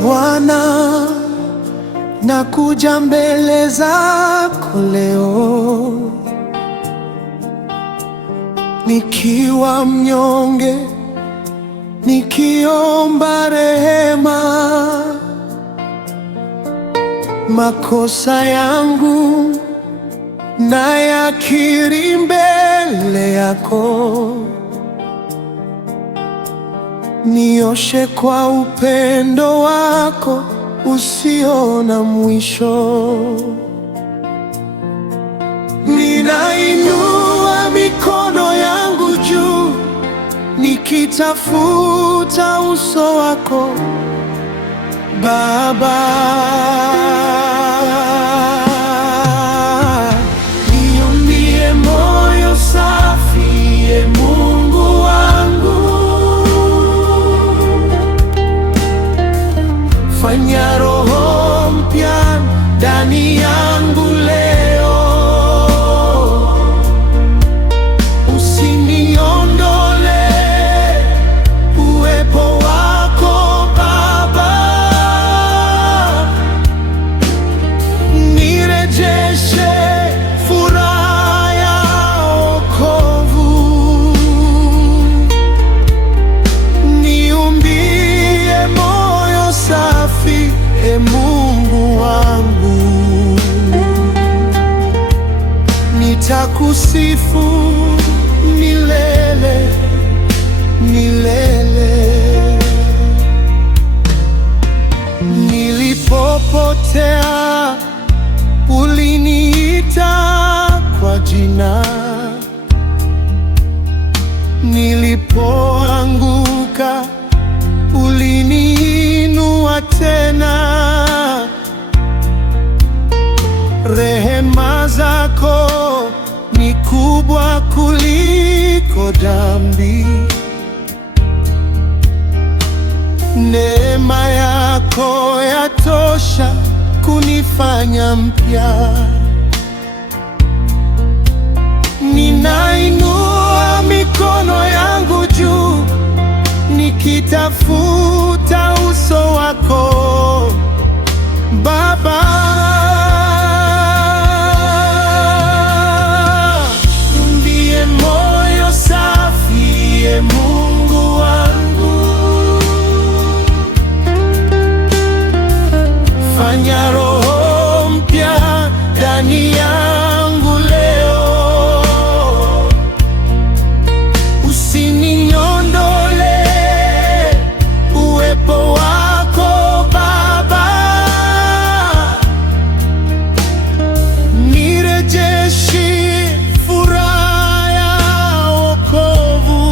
Bwana, nakuja mbele zako leo nikiwa mnyonge, nikiomba rehema. Makosa yangu nayakiri mbele yako, nioshe kwa upendo wako usio na mwisho. Ninainua mikono yangu juu, nikitafuta uso wako Baba. Niumbie moyo safi, Ee Mungu wangu. Fanya roho mpya ndani yangu leo. Usiniondole uwepo wako Baba. Nirejeshe furaha ya wokovu. Niumbie moyo safi, Ee Mungu wangu. Nitakusifu milele milele. Nilipopotea uliniita kwa jina, nilipoanguka uliniinua tena. Rehema zako ni kubwa kuliko dhambi. Neema yako yatosha kunifanya mpya. Ninainua mikono yangu juu, nikitafuta uso wako Baba. Niumbie moyo safi, Ee Mungu wangu. Fanya roho mpya ndani yangu leo. Usiniondole uwepo wako Baba. Nirejeshe furaha ya wokovu.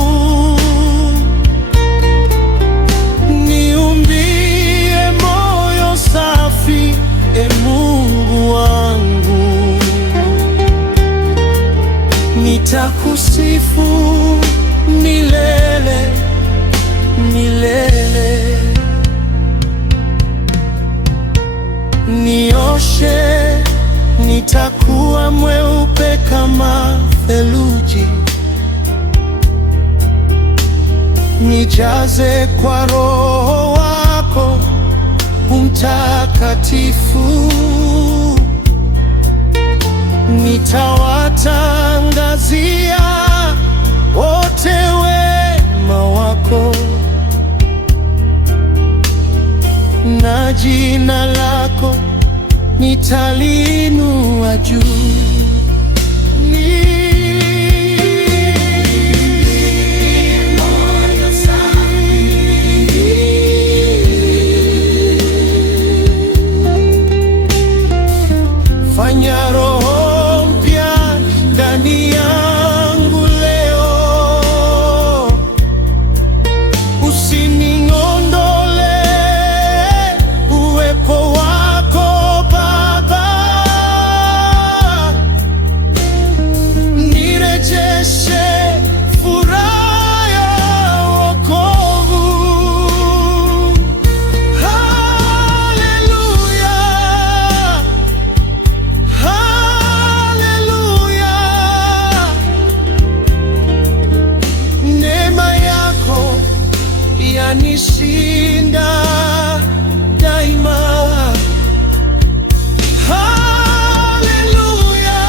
Niumbie moyo safi, Ee Mungu wangu. Nitakusifu milele milele. Nioshe, nitakuwa mweupe kama theluji. Nijaze kwa Roho wako Mtakatifu. Nitawatangazia wote wema wako, na jina lako nitaliinua juu. Fanya roho mpya ndani yangu leo. Usiniondole uwepo wako Baba. Nirejeshe furaha ya wokovu. Haleluya, haleluya. Neema yako yanishinda daima. Haleluya,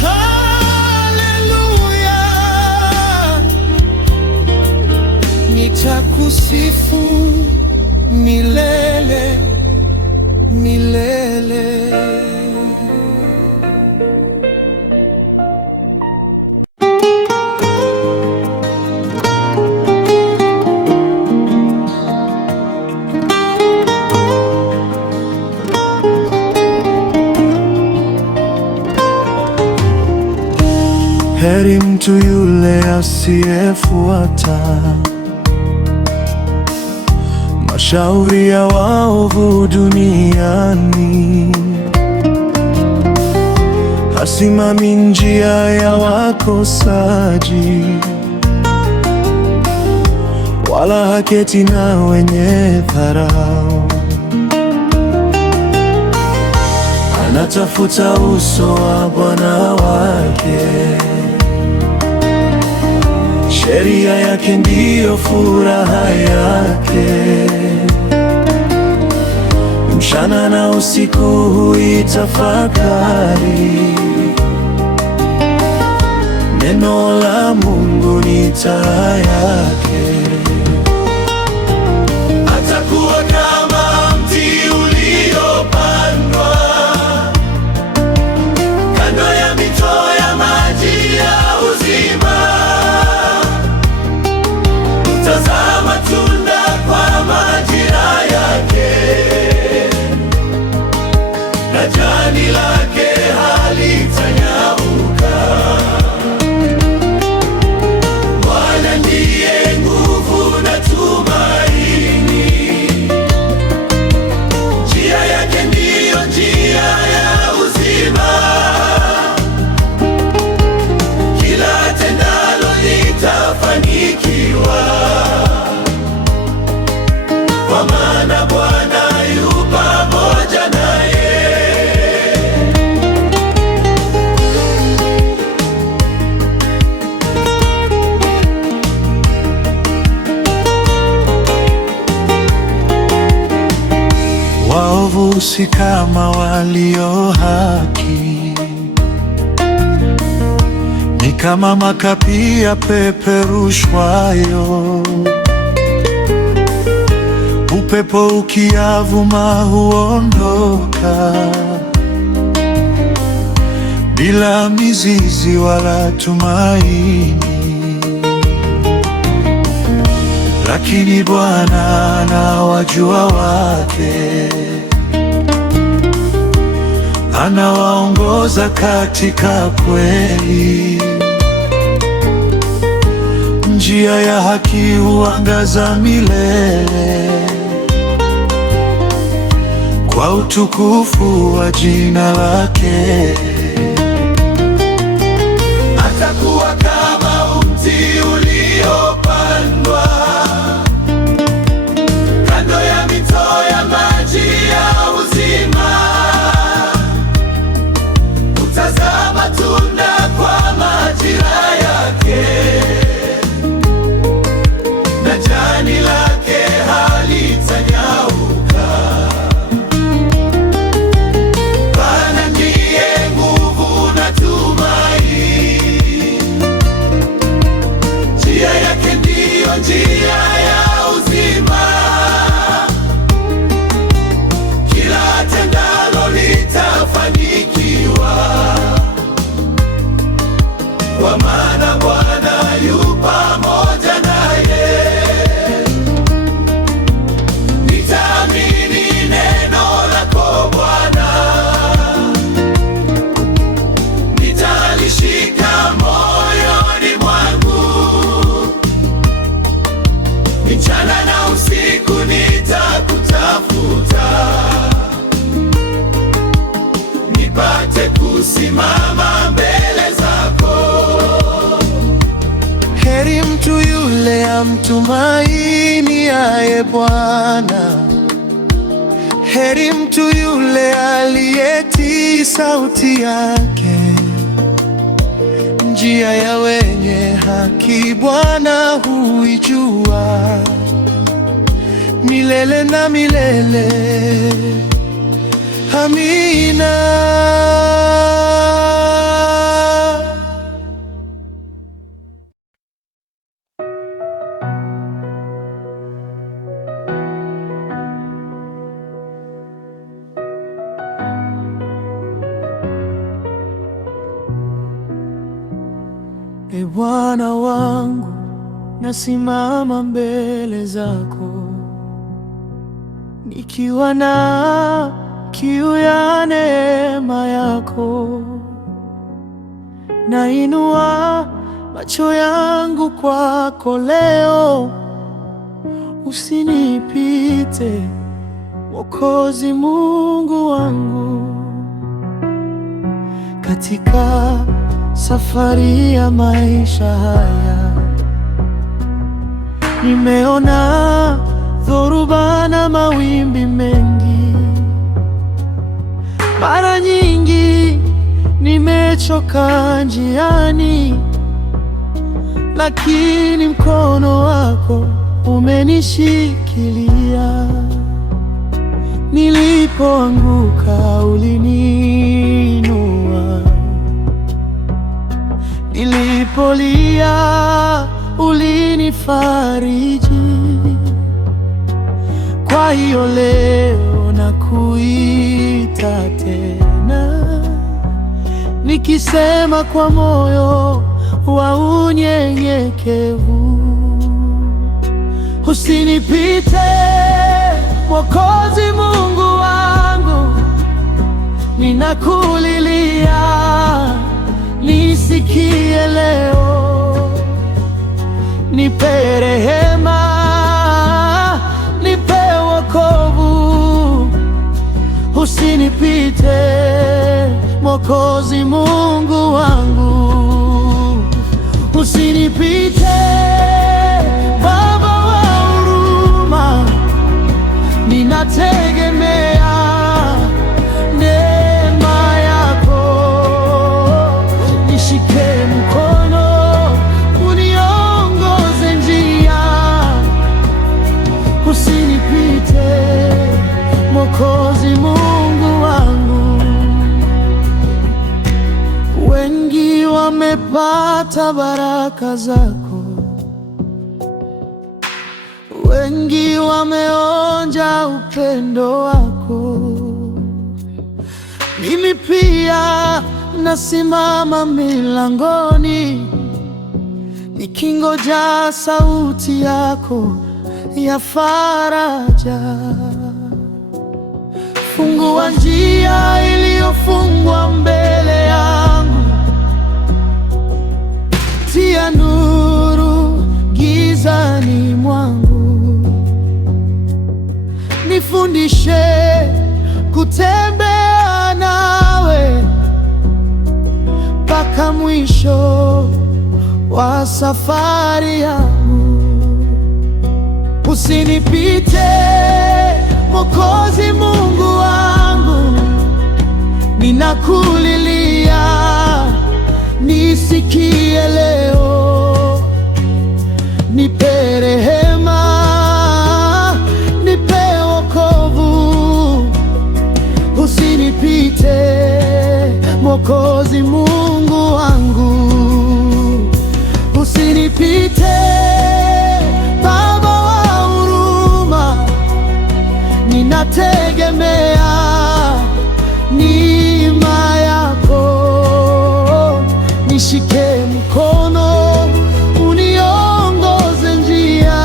haleluya, nitakusifu milele milele. Heri mtu yule asiyefuata mashauri ya waovu duniani, hasimami njia ya wakosaji, wala haketi na wenye dharau. Anatafuta uso wa Bwana wake, sheria yake ndiyo furaha yake. Mchana na usiku huitafakari, neno la Mungu ni taa yake. Atakuwa kama mti uliopandwa kando ya mito ya maji ya uzima. Tazama tunda kwa majira yake, na jani lake halitanyauka. Bwana ndiye nguvu na tumaini, njia yake ndiyo njia ya uzima. Kila tendalo litafanikiwa, kwa maana Bwana yu pamoja naye. Waovu si kama walio haki, ni kama makapi yapeperushwayo. Upepo ukiyavuma huondoka, bila mizizi wala tumaini. Lakini Bwana anawajua wake, anawaongoza katika kweli. Njia ya haki huangaza milele, kwa utukufu wa jina lake. Atakuwa kama mti uliopandwa kando ya mito ya maji ya uzima. Utazama tunda kwa majira yake, na jani lake halitanyauka. Bwana ndiye nguvu na tumaini, njia yake ndiyo njia ya uzima. Kila tendalo litafanikiwa, kwa maana Bwana yu pamoja naye. Nitaamini neno lako Bwana, nitalishika moyoni mwangu. Mchana na usiku nitakutafuta, nipate kusimama mbele zako. Heri mtu yule amtumainiaye Bwana, heri mtu yule aliyetii sauti yake. Njia ya wenye haki Bwana huijua, milele na milele. Amina. Ee Bwana wangu, nasimama mbele zako nikiwa na kiu ya neema yako. Nainua macho yangu kwako leo, usinipite Mwokozi Mungu wangu. Katika safari ya maisha haya, nimeona dhoruba na mawimbi mengi. Mara nyingi nimechoka njiani, lakini mkono wako umenishikilia. Nilipoanguka uliniinua, nilipolia ulinifariji. Kwa hiyo leo nakuita tena, nikisema kwa moyo wa unyenyekevu, usinipite Mwokozi Mungu wangu, ninakulilia, nisikie leo. Nipe rehema, nipe wokovu, usinipite Mwokozi Mungu wangu, usinipite Baba wa huruma, ninategemea neema yako. Nishike mkono, uniongoze njia, usinipite Mwokozi Mungu wangu. Wengi wamepata baraka zako, wengi wameonja upendo wako. Mimi pia nasimama milangoni, nikingoja sauti yako ya faraja. Fungua njia iliyofungwa mbele yangu, tia nuru gizani mwangu. Nifundishe kutembea nawe mpaka mwisho wa safari yangu. Usinipite Mwokozi Mungu wangu, ninakulilia, nisikie leo. Nipe rehema, nipe wokovu, usinipite Mwokozi Mungu wangu, usinipite Baba wa huruma, ninategemea neema yako. Nishike mkono, uniongoze njia,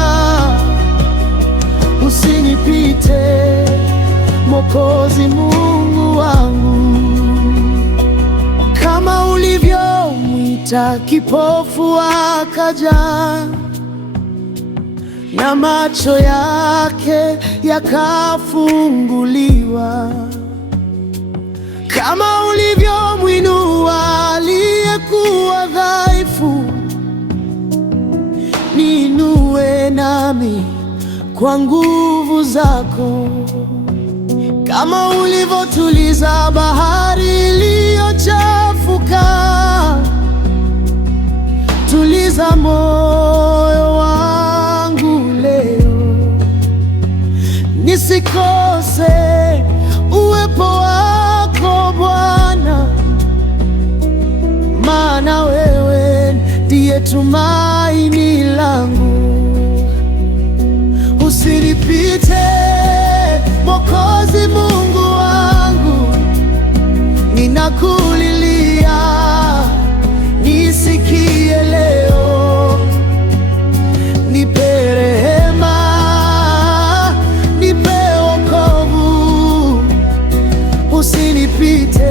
usinipite Mwokozi Mungu wangu. Kama ulivyomwita kipofu akaja, na macho yake yakafunguliwa, kama ulivyomwinua aliyekuwa dhaifu, niinue nami kwa nguvu zako. Kama ulivyotuliza bahari iliyochafuka, tuliza moyo wangu leo. nisikose uwepo wako Bwana, maana wewe ndiye tumaini langu. Usinipite Mwokozi Mungu wangu, ninakulilia, nisikie leo. Nipe rehema, nipe wokovu, usinipite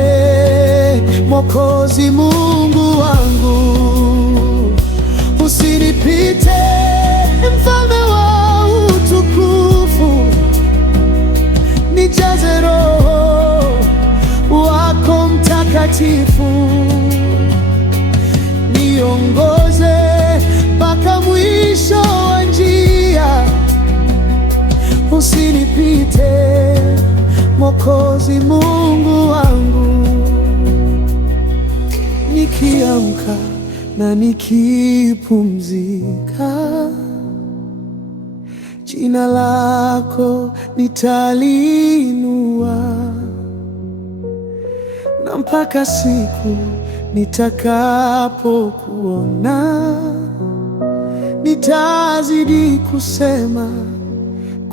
Mwokozi Mungu wangu, usinipite Mfalme wa utukufu. Nijaze Roho wako Mtakatifu, niongoze mpaka mwisho wa njia. Usinipite Mwokozi Mungu wangu, nikiamka na nikipumzika, jina lako nitaliinua, na mpaka siku nitakapokuona, nitazidi kusema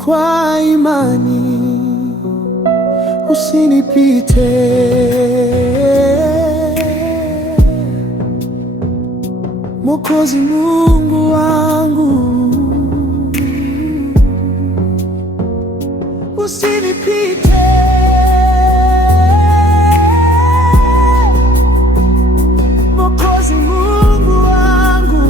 kwa imani. Usinipite Mwokozi Mungu wangu, usinipite Mwokozi Mungu wangu.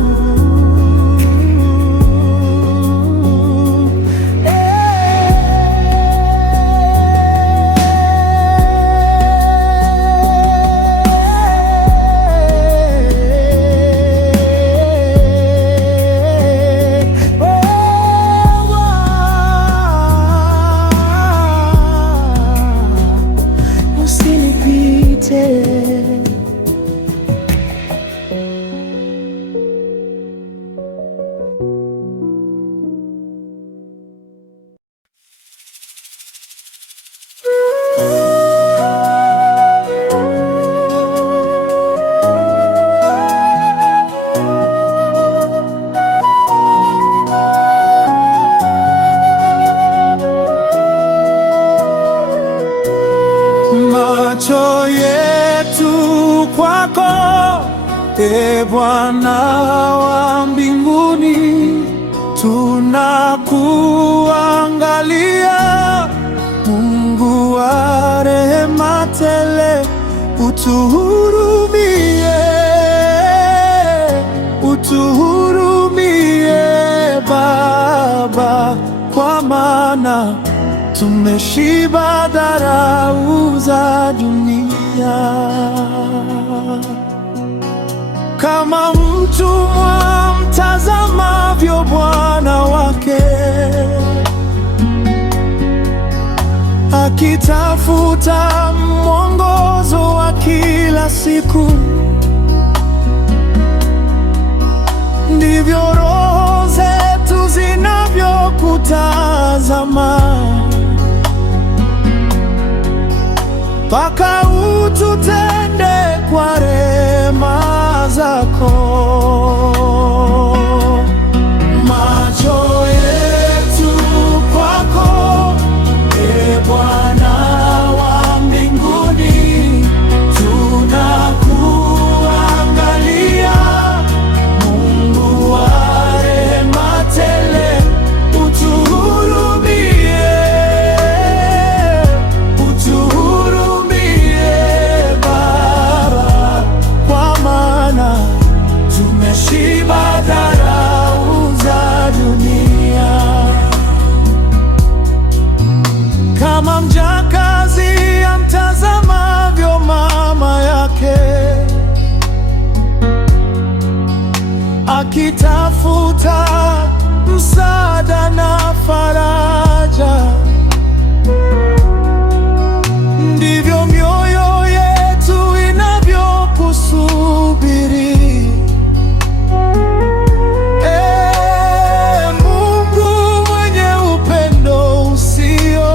Macho yetu kwako, Ee Bwana wa mbinguni, tunakuangalia, Mungu wa rehema tele. Utuhurumie, utuhurumie Baba, kwa maana tumeshiba dharau za dunia. Kama mtumwa mtazamavyo bwana wake, akitafuta mwongozo wa kila siku, ndivyo roho zetu zinavyokutazama, mpaka ututende kwa rehema zako. Macho yetu kwako, Ee Bwana wa mbinguni, tunakuangalia, Mungu wa rehema tele. Utuhurumie, utuhurumie Baba, kwa maana tumeshiba dharau za dunia. Kama mjakazi amtazamavyo mama yake, akitafuta msaada na faraja, ndivyo mioyo yetu inavyokusubiri. Mungu mwenye upendo usio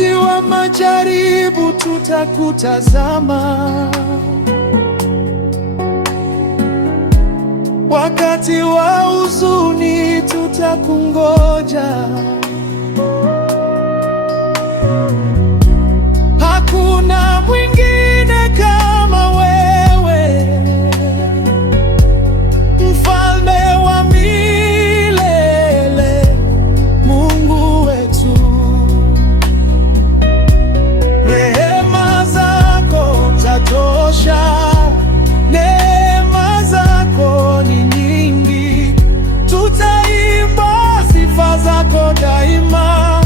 Wakati wa majaribu tutakutazama, wakati wa huzuni tutakungoja. Hakuna mwingine kama wewe, mfalme wa milele, Mungu wetu. Rehema zako zatosha, neema zako ni nyingi, tutaimba sifa zako daima,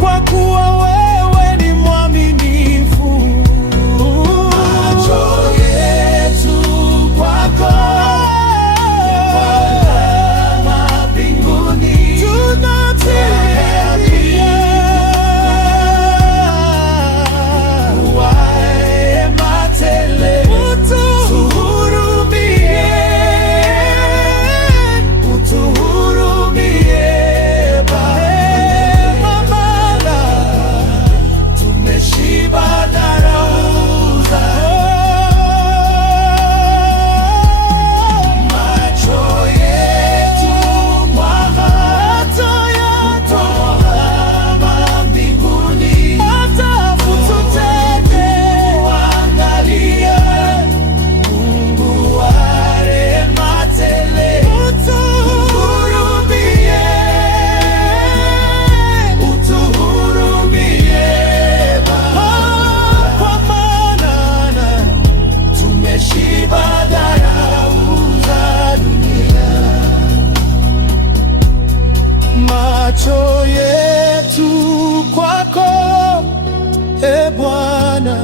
kwa kuwa wewe ni mwaminifu. Macho yetu kwako, Bwana mbinguni, tunatia rehema tele, utuhurumie, utuhurumie Baba, tumeshiba dharau zako. Macho yetu Baba mbinguni, tuangalie, Mungu wa rehema tele, utuhurumie, utuhurumie Baba, kwa maana tumeshiba dharau za dunia. Macho yetu kwako, e Bwana,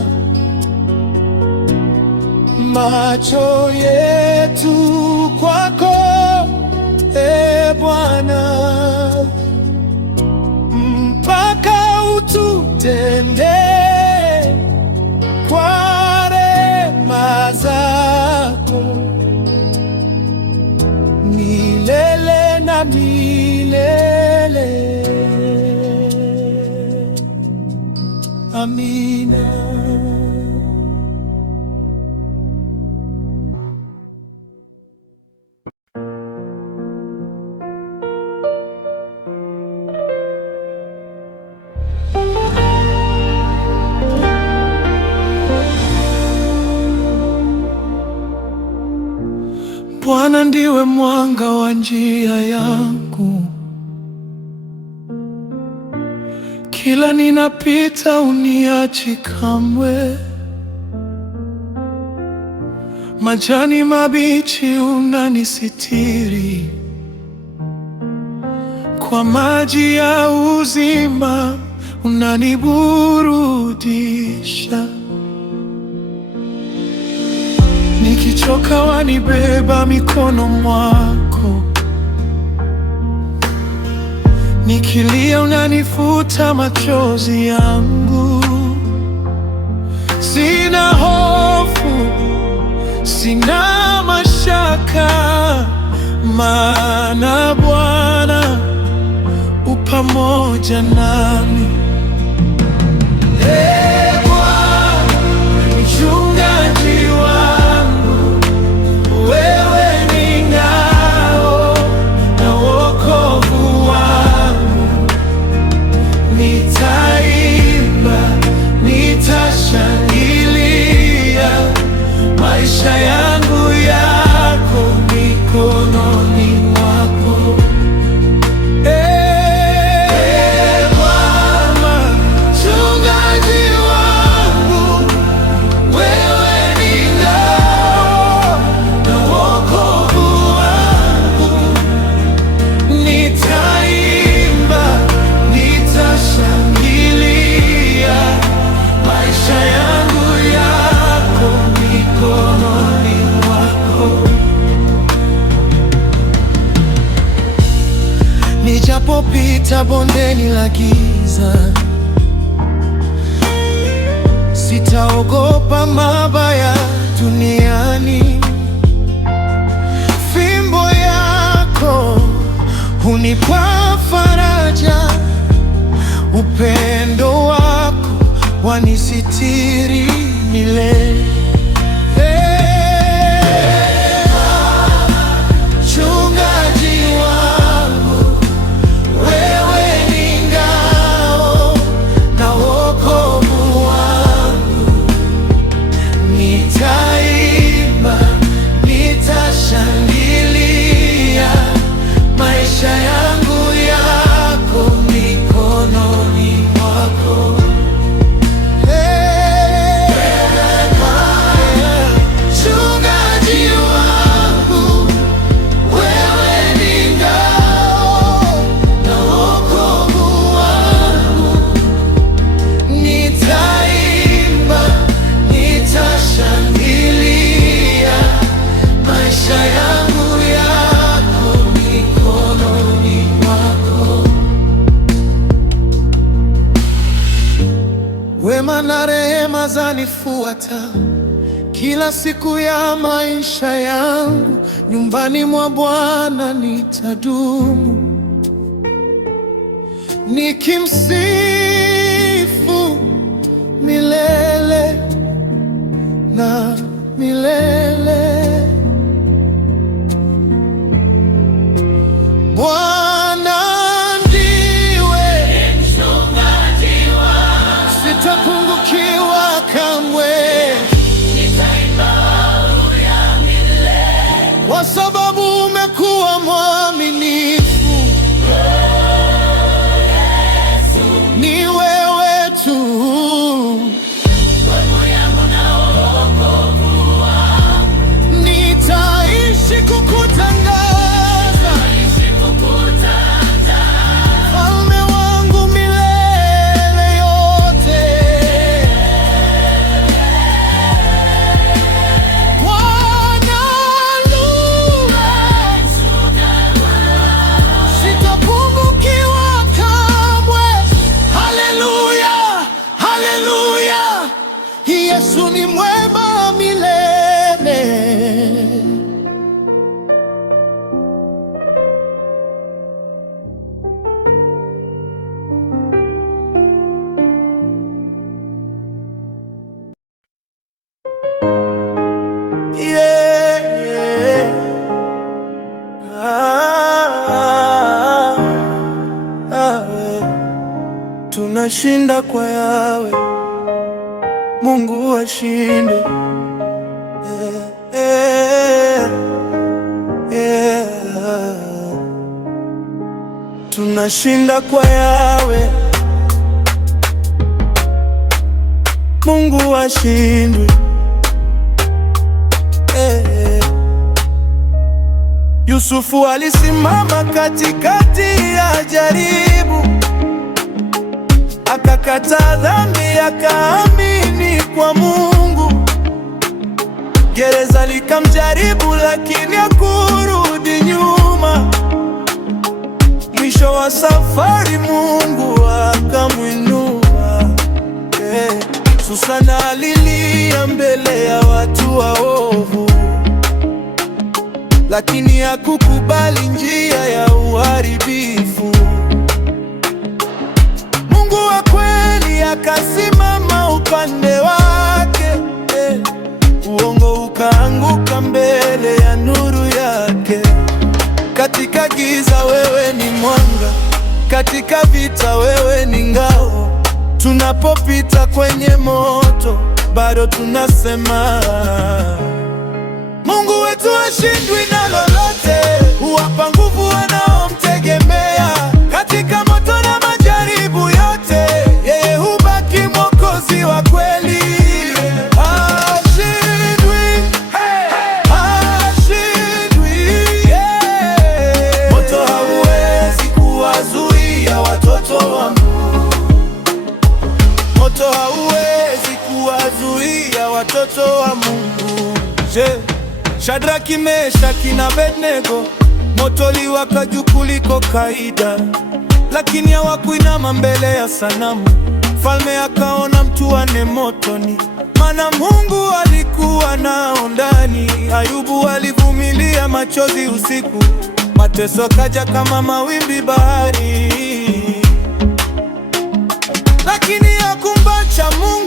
macho yetu kwako, e Bwana, mpaka ututende kwa rehema zako milele na milele. Amina. Bwana ndiwe mwanga wa njia yangu, kila ninapita uniachi kamwe. Majani mabichi unanisitiri, kwa maji ya uzima unaniburudisha. Nikichoka wanibeba mikono mwako, nikilia unanifuta machozi yangu. Sina hofu, sina mashaka, maana Bwana u pamoja nami. Bwana mchungaji wangu, wewe ni ngao na wokovu wangu. Nitaimba, nitashangilia, maisha yangu yako mikononi mwako. Nijapopita bondeni la giza, sitaogopa mabaya duniani. Fimbo yako hunipa faraja, upendo wako wanisitiri milele. Mchungaji wangu, wewe ni ngao na wokovu wangu, nitaimba, nitashangilia, maisha yangu yako mikononi mwako. Mchungaji wangu, wewe ni ngao na wokovu wangu, nitaimba, nitashangilia, maisha yangu yako mikononi mwako. Wema na rehema zanifuata kila siku ya maisha yangu, nyumbani mwa Bwana nitadumu, nikimsifu milele na milele. Bwana ndiwe mchungaji wangu, sitapungukiwa kamwe, kwa sababu umekuwa mwaminifu. Ni wewe tu, nitaishi kukutangaza, Mfalme wangu milele yote. Sitapungukiwa kamwe. Haleluya, haleluya, Yesu ni mwema milele. Yeah, yeah. Tunashinda kwa Yawe, Mungu ashinde. Tunashinda kwa Yawe, Mungu ashindwe. Yusufu alisimama katikati ya jaribu, akakataa dhambi, akaamini kwa Mungu. Gereza likamjaribu, lakini hakurudi nyuma. Mwisho wa safari Mungu akamwinua. Susana alilia mbele ya watu waovu, lakini hakukubali njia ya uharibifu. Mungu wa kweli akasimama upande wake, uongo ukaanguka mbele ya nuru yake. Katika giza wewe ni mwanga, katika vita wewe ni ngao. Tunapopita kwenye moto bado tunasema, Mungu wetu hashindwi na lolote. Huwapa nguvu wanaomtegemea, katika moto na majaribu yote yeye hubaki mwokozi wa kweli. Hashindwi, hashindwi, yeah. Moto hauwezi kuwazuia watoto wa Mungu. Moto hauwezi kuwazuia watoto wa Mungu. Shadraki, Meshaki na Abednego, moto uliwaka juu kuliko kaida, lakini hawakuinama mbele ya sanamu. Mfalme akaona mtuane motoni, maana Mungu alikuwa nao ndani. Ayubu alivumilia machozi usiku, mateso kaja kama mawimbi bahari, lakini hakumwacha Mungu.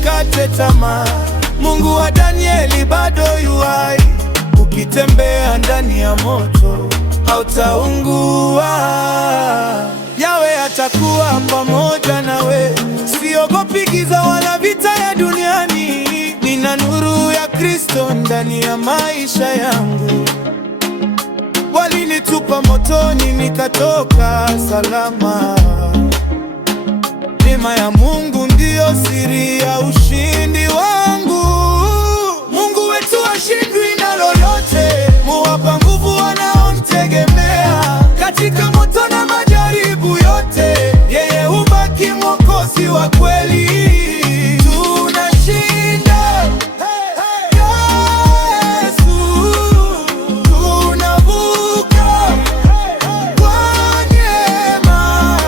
usikate tamaa. Mungu wa Danieli bado yu hai. Ukitembea ndani ya moto hautaungua. Yawe atakuwa pamoja nawe. Siogopi giza wala vita ya duniani. Nina nuru ya Kristo ndani ya maisha yangu. Walinitupa motoni nikatoka salama. Neema ya Mungu ndiyo siri ya ushindi wangu. Mungu wetu hashindwi na lolote. Huwapa nguvu wanaomtegemea. Katika moto na majaribu yote, yeye hubaki Mwokozi wa kweli. Tunashinda Yesu, tunavuka kwa neema.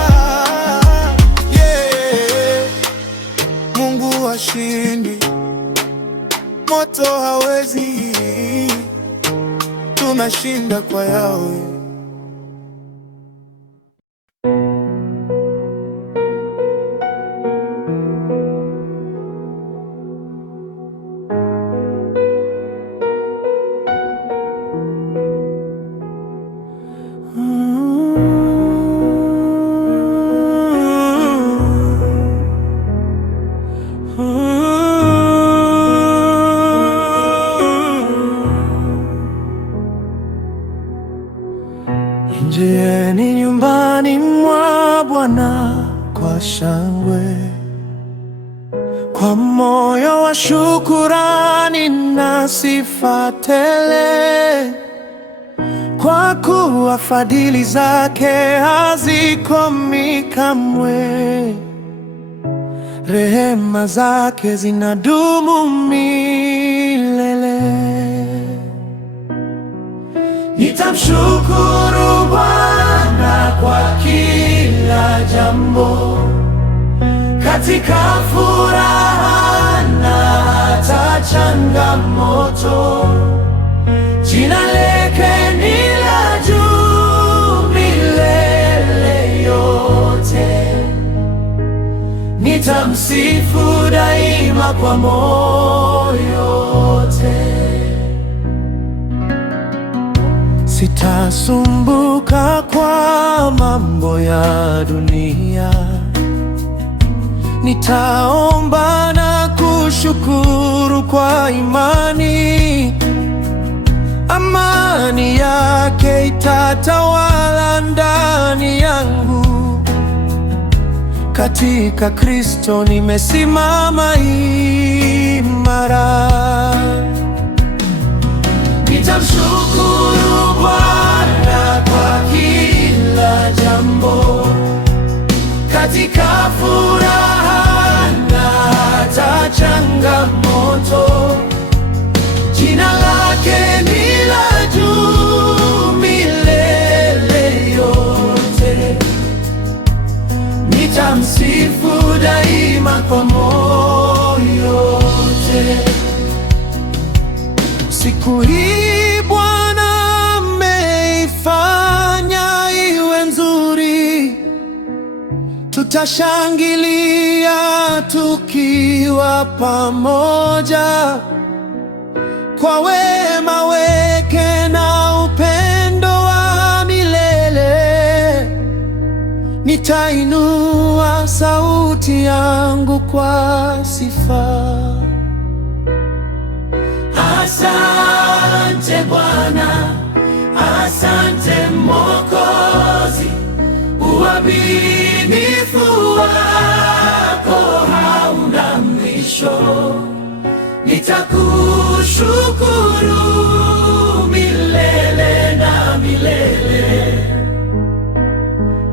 Mungu hashindwi, moto hawezi. Tunashinda kwa Yawe. Ingieni nyumbani mwa Bwana kwa shangwe, kwa moyo wa shukurani na sifa tele, kwa kuwa fadhili zake hazikomi kamwe, rehema zake zinadumu milele. Nitamshukuru Bwana kwa kila jambo, katika furaha na hata changamoto. Jina lake ni la juu milele yote. Nitamsifu daima kwa moyo wote. Sitasumbuka kwa mambo ya dunia. Nitaomba na kushukuru kwa imani. Amani yake itatawala ndani yangu. Katika Kristo nimesimama imara. Nitamshukuru Bwana kwa kila jambo, katika furaha na hata changamoto. Jina lake ni la juu milele yote. Nitamsifu daima kwa moyo wote. Siku hii Bwana ameifanya iwe nzuri. Tutashangilia tukiwa pamoja, kwa wema wake na upendo wa milele. Nitainua sauti yangu kwa sifa. Asante Bwana, asante Mwokozi. Uaminifu wako hauna mwisho. Nitakushukuru milele na milele.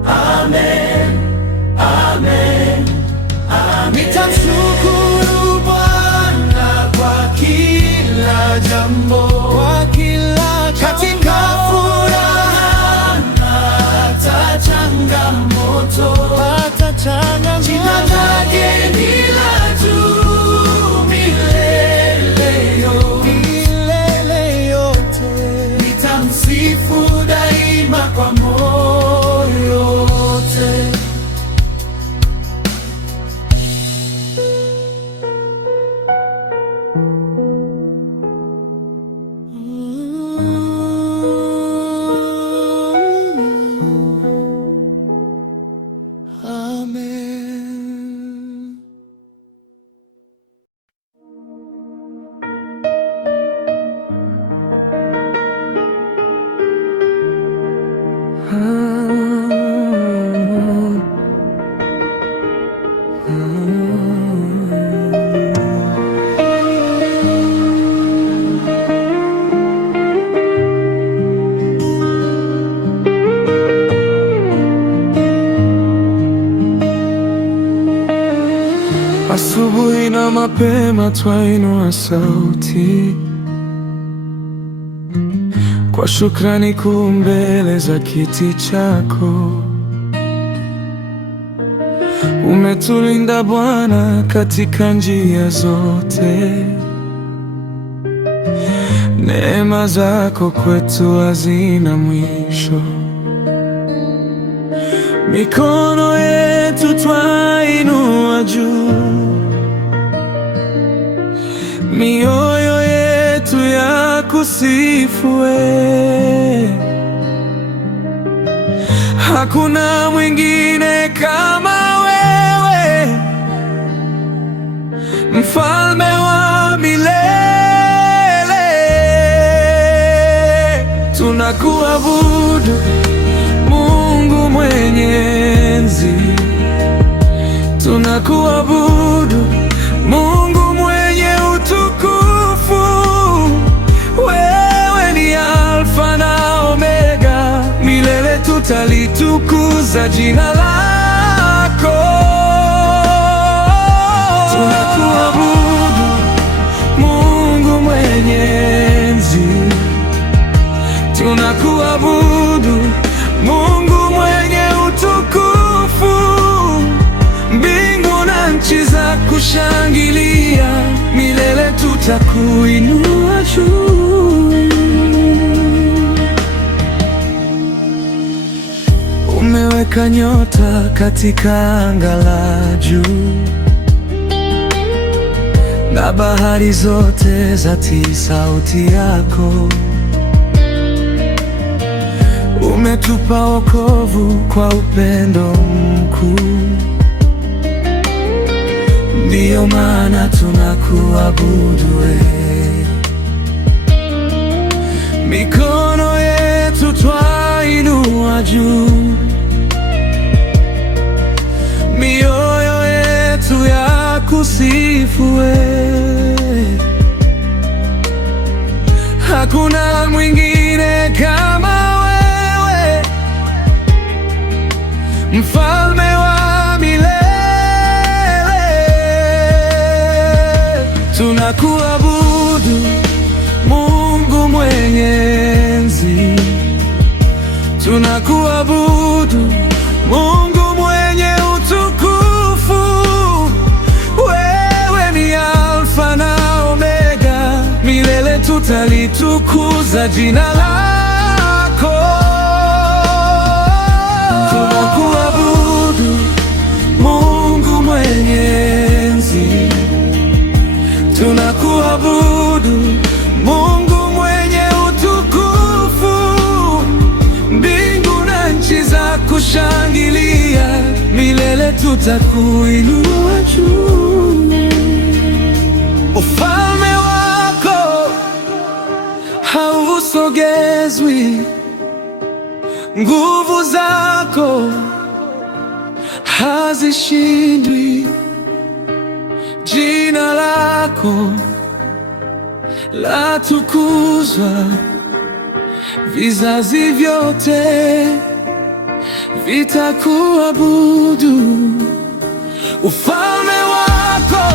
Amen, amen, amen. Nitamshukuru Bwana kwa kila jambo, kwa kila jambo. Katika furaha na hata changamoto, jina lake ni la juu milele yote. Asubuhi na mapema twainua sauti kwa shukrani kuu mbele za kiti chako. Umetulinda Bwana katika njia zote, neema zako kwetu hazina mwisho. Mikono yetu twainua juu, mioyo yetu ya kusifu wewe. Hakuna mwingine kama wewe, mfalme wa milele. Tunakuabudu Mungu mwenye enzi, tunakuabudu Mungu mwenye utukufu. Wewe ni Alfa na Omega, milele tutalitukuza jina lako. Tunakuabudu Mungu mwenye enzi, tunakuabudu Mungu mwenye utukufu. Mbingu na nchi za kushangilia, milele tutakuinua juu. Umeweka nyota katika anga la juu, na bahari zote zatii sauti yako. Umetupa wokovu kwa upendo mkuu, ndiyo maana tunakuabudu wewe. Mikono yetu twainua juu, mioyo yetu ya kusifu wewe. Hakuna mwingine kama wewe, mfalme wa milele. Tunakuabudu Mungu mwenye enzi, tunakuabudu Mungu mwenye utukufu. Wewe ni Alfa na Omega, milele tutalitukuza jina lako. Tunakuabudu Mungu mwenye enzi, tunakuabudu Mungu mwenye utukufu. Mbingu na nchi za kushangilia, milele tutakuinua juu. Ufalme wako hausogezwi, nguvu zako hazishindwi. Jina lako latukuzwa, vizazi vyote vitakuabudu. Ufalme wako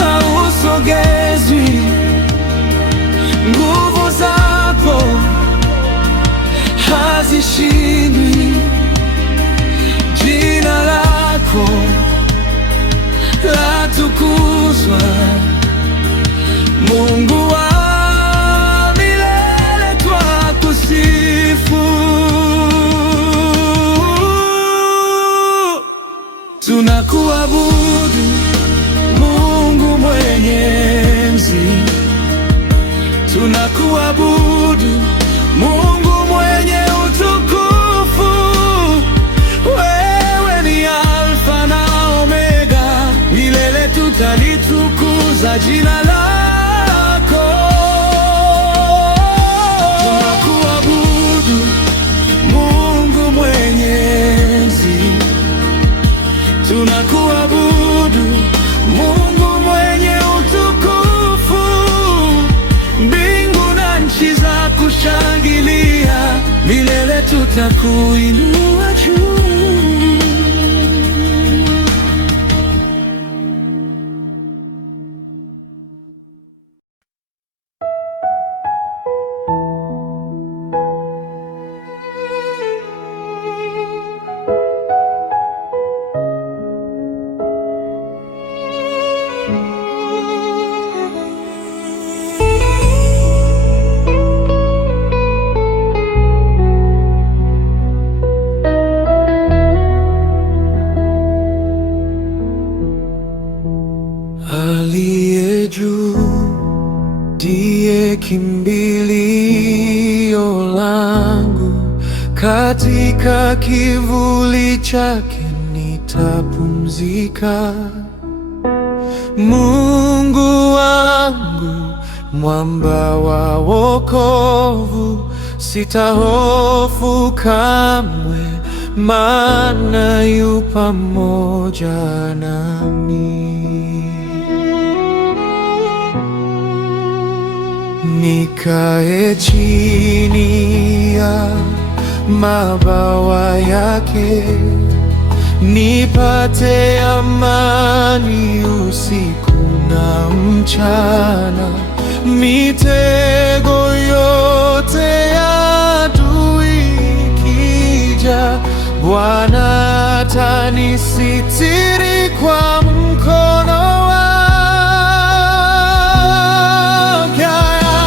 hausogezwi, nguvu zako hazishindwi. Jina lako latukuzwa, Mungu wa milele twakusifu. Tunakuabudu Mungu mwenye enzi, tunakuabudu Mungu mwenye utukufu. Wewe ni Alfa na Omega, milele tutalitukuza jina lako. Tunakuabudu Mungu mwenye enzi, tunakuabudu Mungu mwenye utukufu. Mbingu na nchi za kushangilia, milele tutakuinua juu. Aliye juu ndiye kimbilio langu, katika kivuli chake nitapumzika. Mungu wangu, mwamba wa wokovu, sitahofu kamwe, maana yu pamoja nami. Nikae chini ya mabawa yake, nipate amani usiku na mchana. Mitego yote ya adui ikija, Bwana atanisitiri kwa mkono wake.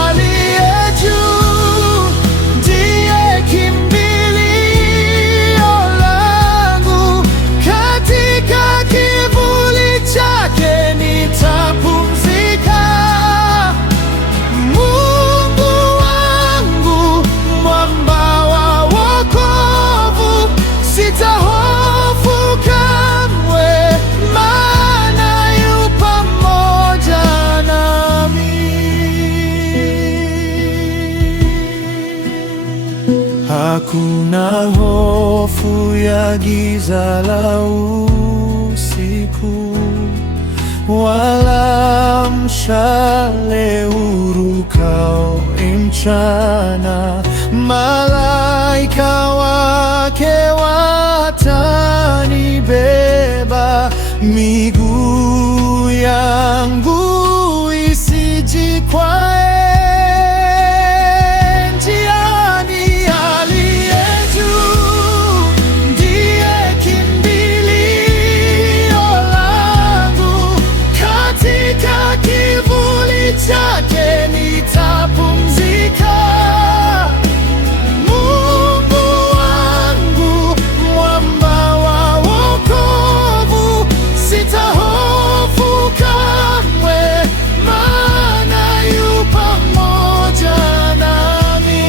Aliye juu ndiye kimbilio langu, katika kivuli chake nitapumzika. Mungu wangu, mwamba wa wokovu, sitahofu kamwe, maana yu pamoja nami. Hakuna hofu ya giza la usiku, wala mshale urukao mchana. Malaika wake watanibeba, miguu yangu isijikwae njiani. Aliye juu ndiye kimbilio langu, katika kivuli chake nitapumzika. Mungu wangu, mwamba wa wokovu, sitahofu kamwe, maana yu pamoja nami.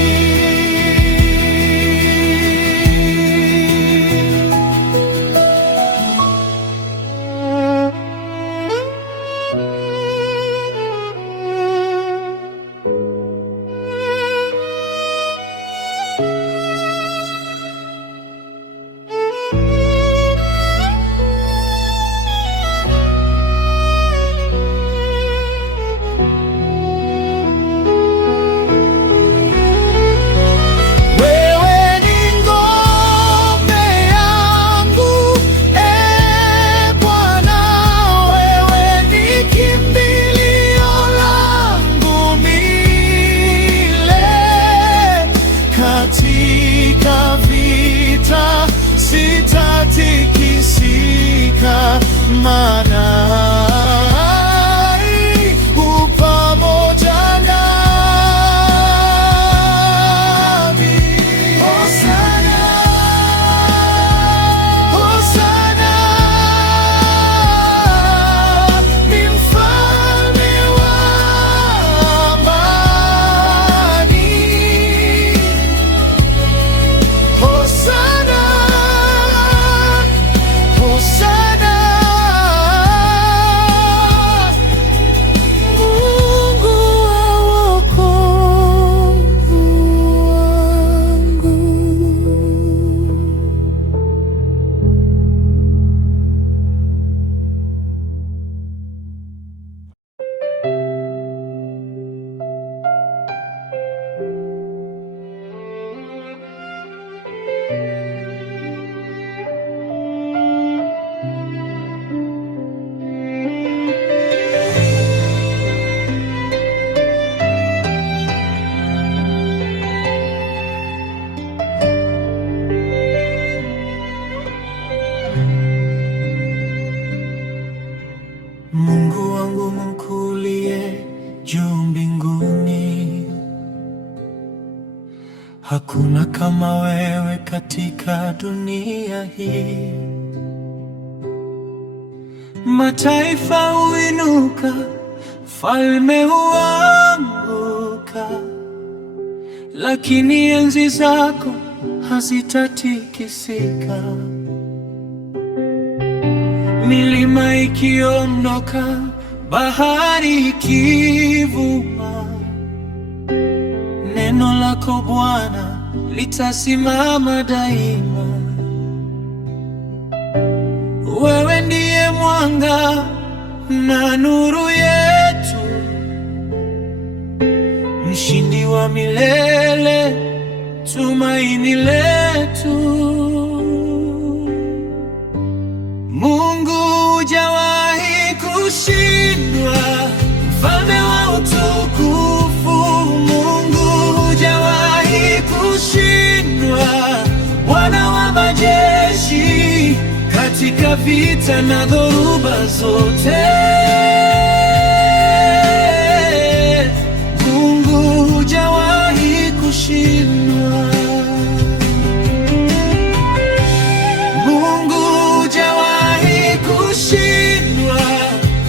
Wewe ni ngome yangu, Bwana, wewe ni kimbilio langu milele. Katika vita sitatikisika, maana u pamoja nami. Hosana, Hosana, ni mfalme wa amani. Hosana, Hosana, Mungu wa wokovu wangu. Mungu wangu mkuu uliye juu mbinguni, hakuna kama wewe katika dunia hii. Mataifa huinuka, falme huanguka, lakini enzi zako hazitatikisika. Milima ikiondoka, bahari ikivuma, neno lako Bwana litasimama daima. Wewe ndiye mwanga na nuru yetu, mshindi wa milele, tumaini letu. Mungu hujawahi kushindwa, mfalme wa utukufu. Mungu hujawahi kushindwa, Bwana wa majeshi, katika vita na dhoruba zote. Mungu hujawahi kushindwa. Mungu hujawahi kushindwa,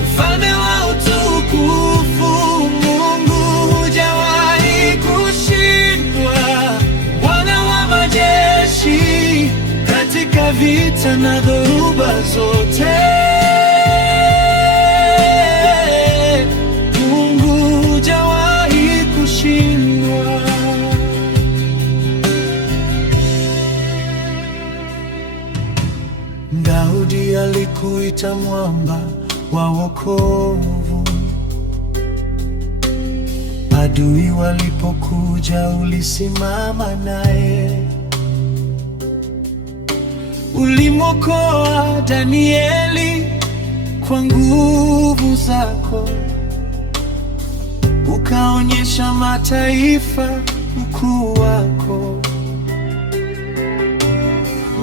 mfalme wa utukufu. Mungu hujawahi kushindwa, Bwana wa majeshi, katika vita na dhoruba zote. Mungu hujawahi kushindwa. Daudi alikuita mwamba wa wokovu, adui walipokuja ulisimama naye. Ulimwokoa Danieli kwa nguvu zako, ukaonyesha mataifa ukuu wako.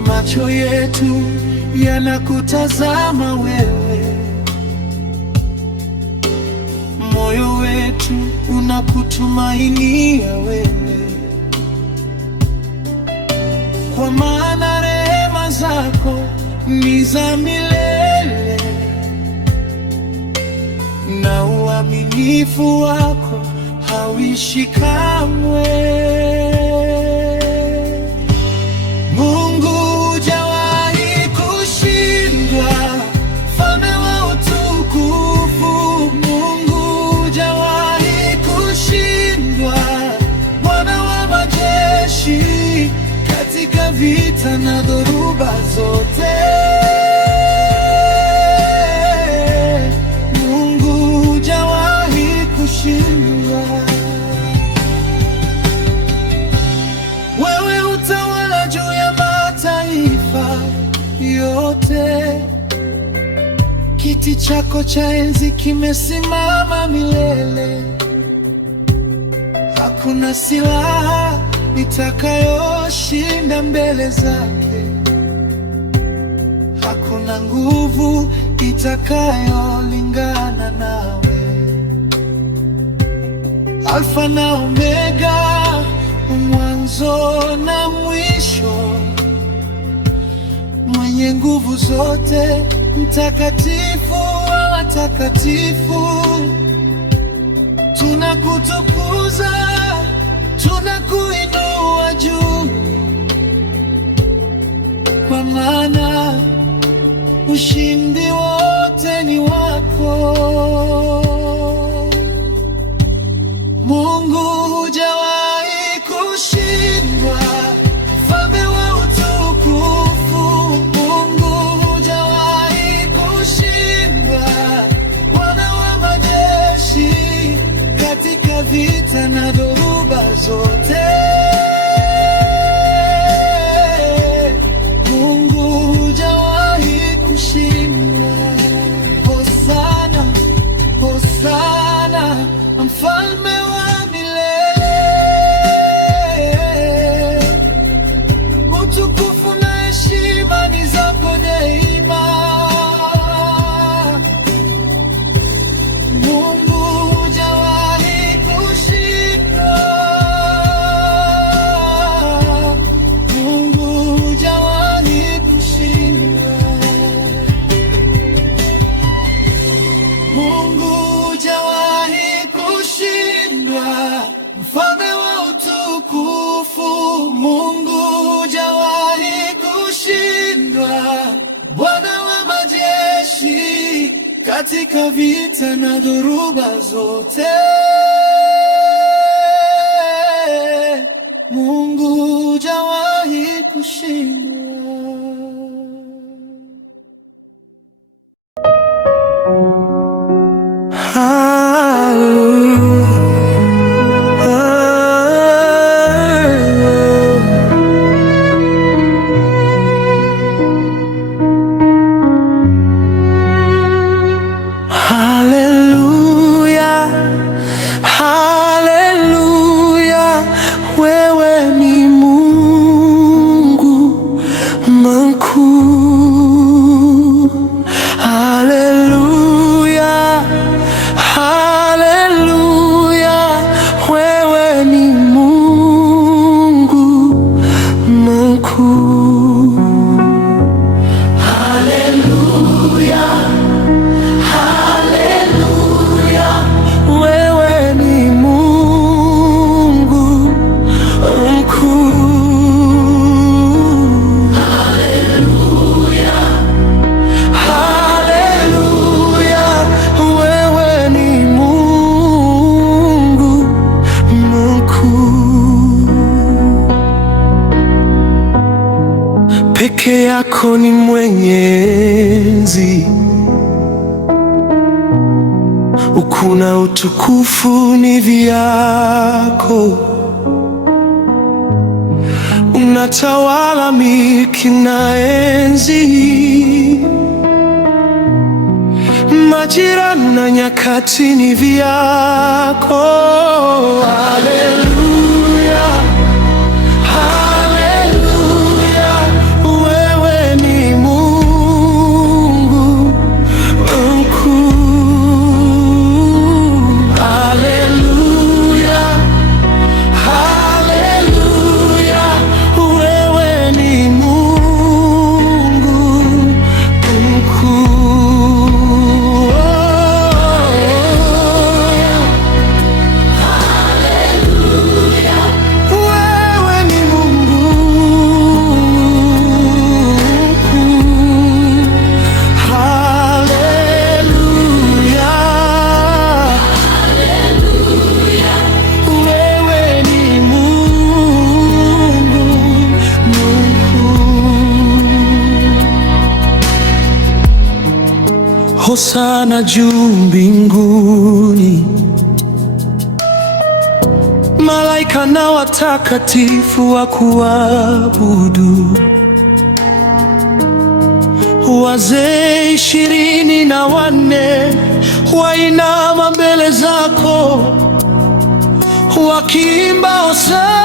Macho yetu yanakutazama wewe, moyo wetu unakutumainia wewe, kwa maana rehema zako ni za milele na uaminifu wako hauishi kamwe. Mungu hujawahi kushindwa, mfalme wa utukufu. Mungu hujawahi kushindwa, Bwana wa majeshi, katika vita na dhoruba zote. Mungu hujawahi kushindwa. Wewe utawala juu ya mataifa yote, kiti chako cha enzi kimesimama milele. Hakuna silaha itakayoshinda mbele zake, hakuna nguvu itakayolingana nawe. Alfa na Omega, mwanzo na mwisho, mwenye nguvu zote, mtakatifu wa watakatifu. Tunakutukuza, tunakuinua juu, kwa maana ushindi wote ni wako. Mungu hujawahi kushindwa, mfalme wa utukufu. Mungu hujawahi kushindwa, Bwana wa majeshi, katika vita na dhoruba zote. Mungu hujawahi kushindwa. Hosana, Hosana, mfalme wa milele. Utukufu na heshima ni zako daima. Mungu hujawahi kushindwa. katika vita na dhoruba zote. Mungu hujawahi kushindwa. Peke yako ni mwenye enzi, ukuna utukufu ni vyako, unatawala milki na enzi, majira na nyakati ni vyako. Haleluya, haleluya, wewe ni Mungu mkuu. Haleluya, haleluya, wewe ni Mungu mkuu. Hosana juu mbinguni, malaika na watakatifu wa kuabudu, wazee 24 wainama mbele zako wakiimba hosana.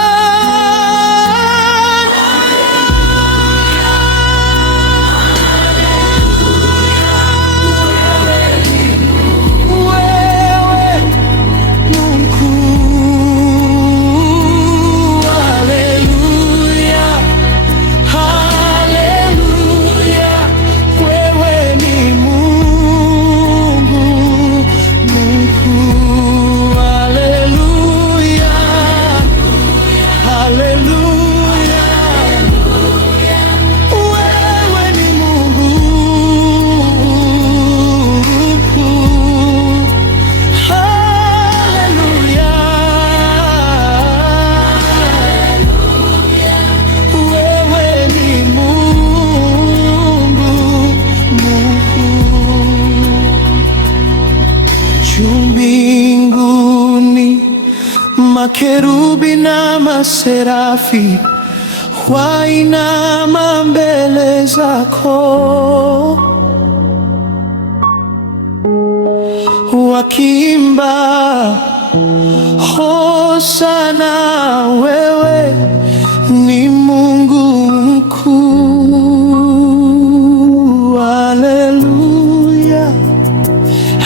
Mbinguni makerubi na maserafi wainama mbele zako wakiimba hosana, wewe ni Mungu mkuu. Haleluya,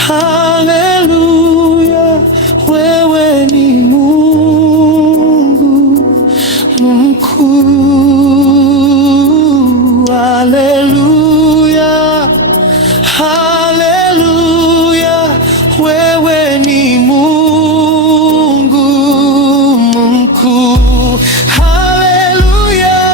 haleluya, wewe ni Mungu mkuu. Haleluya, haleluya, wewe ni Mungu mkuu. Haleluya.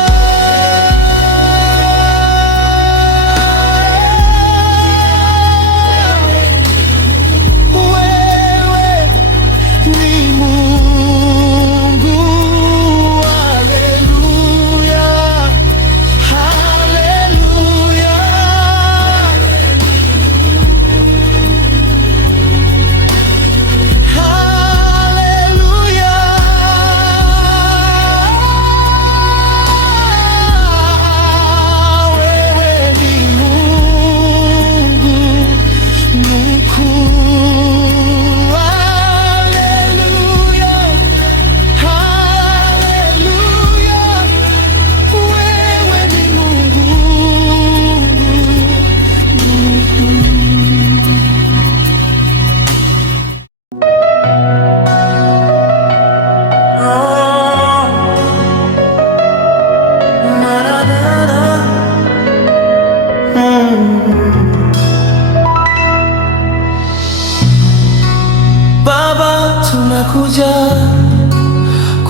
Baba, tunakuja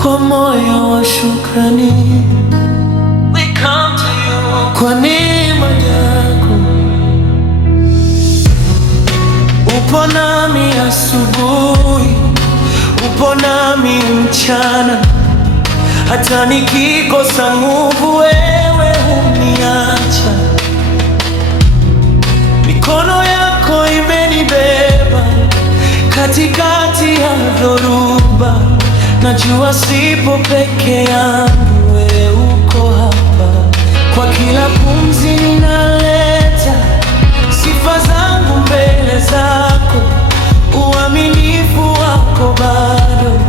kwa moyo wa shukrani. We come to you kwa neema yako. Upo nami asubuhi, upo nami mchana, hata nikikosa nguvu wewe huniacha. Mikono yako imenibeba katikati ya dhoruba, najua sipo peke yangu, wewe uko hapa. Kwa kila pumzi ninaleta sifa zangu mbele zako, uaminifu wako bado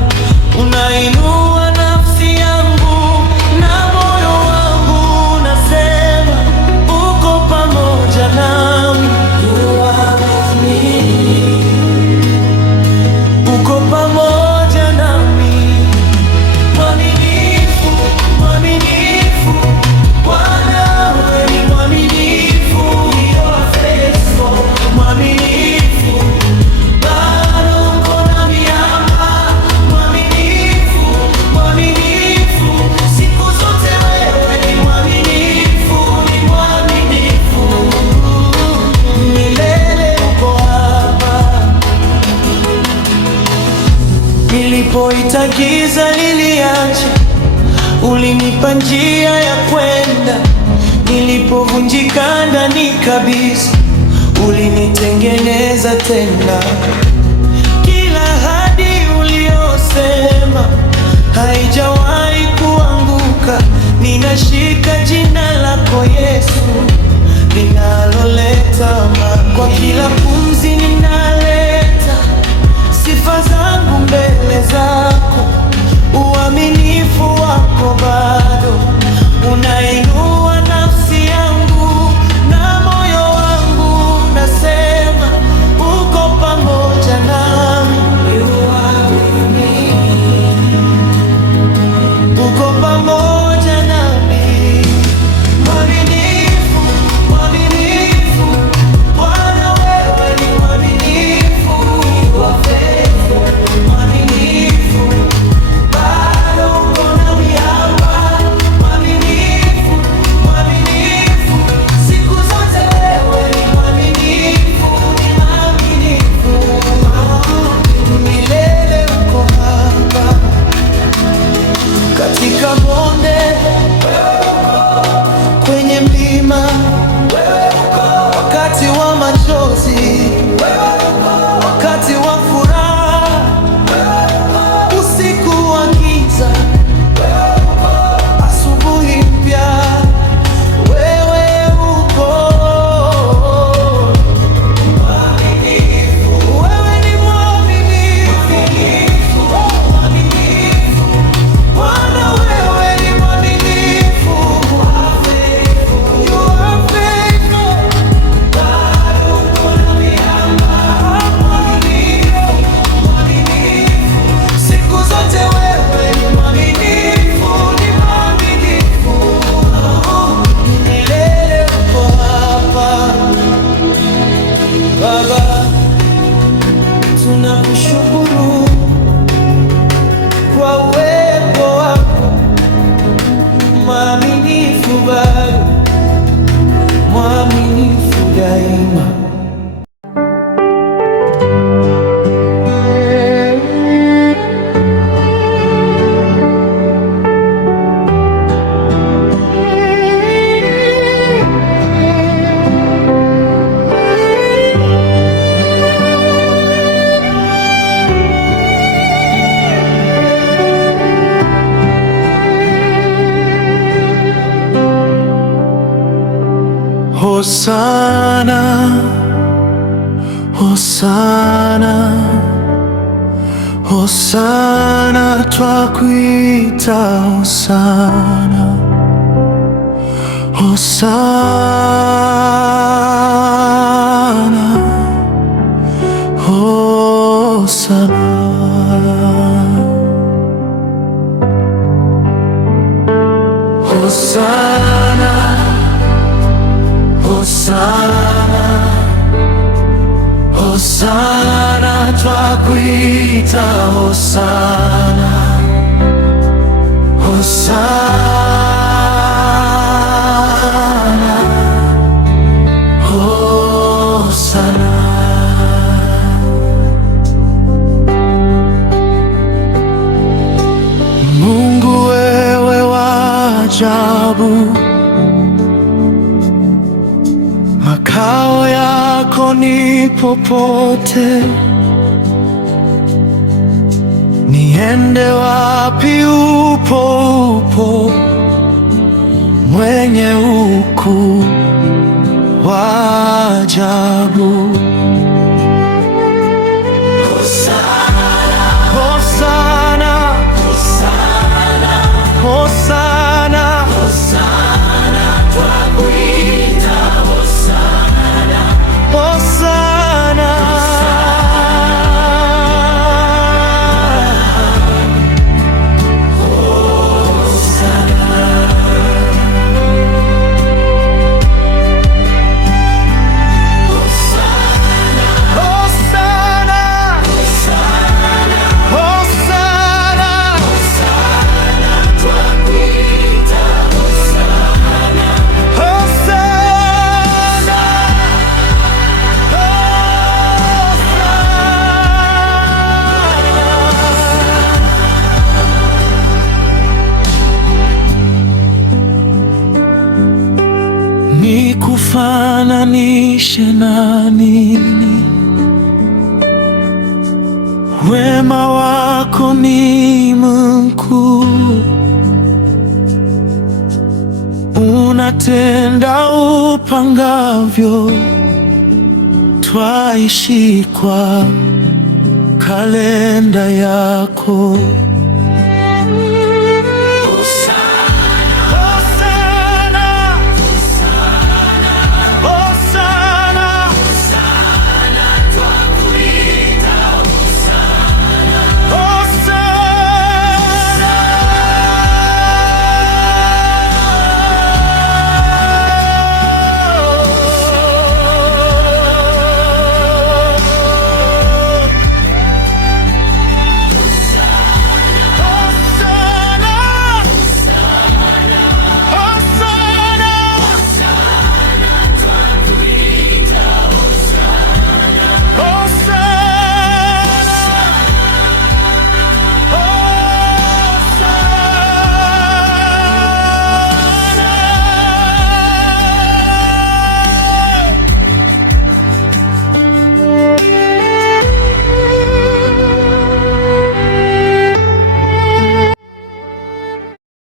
unainua nafsi yangu, na moyo wangu unasema uko pamoja nami. You are with me. Uko pamoja nami. Mwaminifu, mwaminifu, Bwana wewe ni mwaminifu. You are faithful. Mwaminifu, bado uko nami hapa. Mwaminifu, mwaminifu, siku zote wewe ni mwaminifu, ni mwaminifu. Milele uko hapa. Nilipoita giza niliacha, ulinipa njia ya kwenda. Nilipovunjika ndani kabisa, ulinitengeneza tena. Kila ahadi uliyosema haijawahi kuanguka. Ninashika jina lako Yesu, linaloleta amani. Kwa kila pumzi ninaleta sifa zangu mbele zako, uaminifu wako bado unainua nafsi yangu, na moyo wangu nasema uko pamoja nami. You are with me. Uko pamoja nami. Mwaminifu, mwaminifu, Bwana wewe ni mwaminifu. You are faithful. Mwaminifu, bado uko nami hapa. Mwaminifu, mwaminifu, siku zote wewe ni mwaminifu, ni mwaminifu. Milele uko hapa. Katika bonde wewe uko, kwenye mlima wewe uko, wakati wa machozi wewe uko, wakati wa furaha wewe uko, usiku wa giza wewe uko, asubuhi mpya wewe uko. Mwaminifu, wewe ni mwaminifu. Mwaminifu, Bwana wewe ni mwaminifu. You are faithful. Bado uko nami hapa. Mwaminifu, mwaminifu, siku zote wewe ni mwaminifu, ni mwaminifu. Milele uko hapa. Baba, tunakushukuru kwa uwepo wako, mwaminifu bado, mwaminifu daima. Hosana, Hosana, Hosana, twakuita Hosana, Hosana, Hosana. Hosana, Hosana, Hosana, twakuita Hosana, Hosana, Hosana. Mungu wewe wa ajabu, makao yako ni popote. Niende wapi upo, mwenye ukuu wa ajabu. Hosana, Hosana, Hosana, Hosana, twakuita Hosana, Hosana. Nikufananishe na nini? Wema wako ni mkuu, unatenda upangavyo, twaishi kwa kalenda yako.